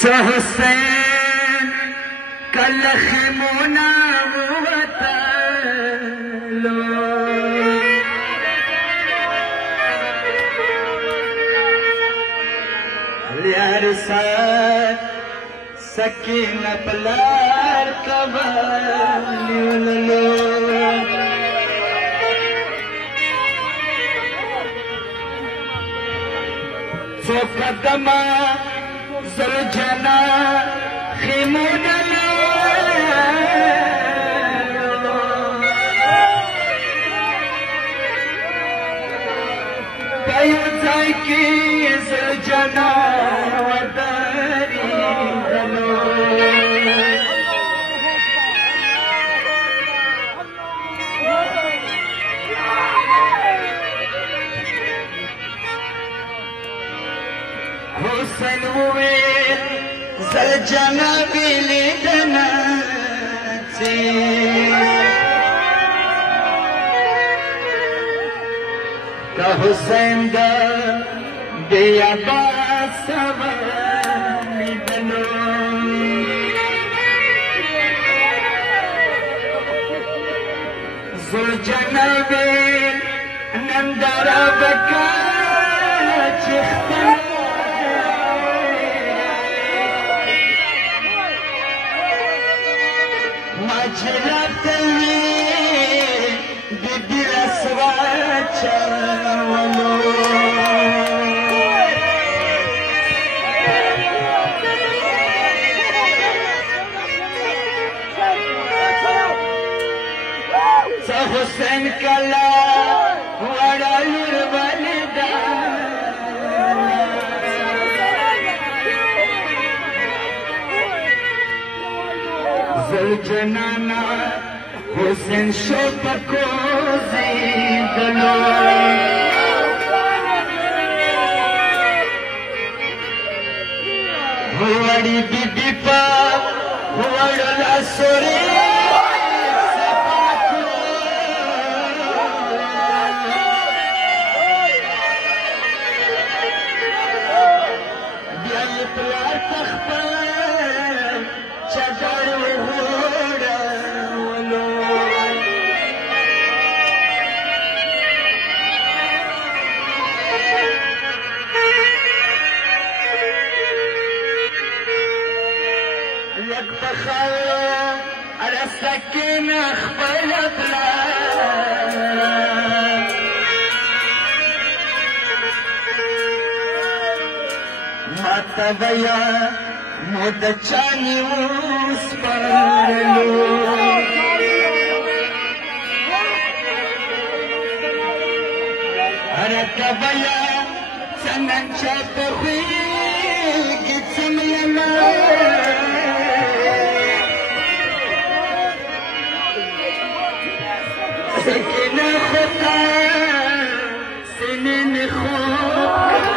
څه حسین کله خیمونه ووتلو یار سات سکینه پلار کبالیوللو څو قدمه زلجنا خیمونه په یو ځای کې زلجنا ودرېدلو حسین وویل زلجنا ولیدنه چې که حسین د بیابان لیدلو زلجنا ویل ننداره وکړه چې مجرتني بدي الأسواق شاولو حسين كلا ورا الوالدة زلجنانا حسین شو پکو زیدلو وڑی بی بی پا وڑلا سوری بیائی پلار تخپل چادر لك بخاف على السكينة خبل بلاد ما تبيا مدچاني وسپارلو أنا تبيا سننشا تخويك تملنا سكينة خطا سنين خطا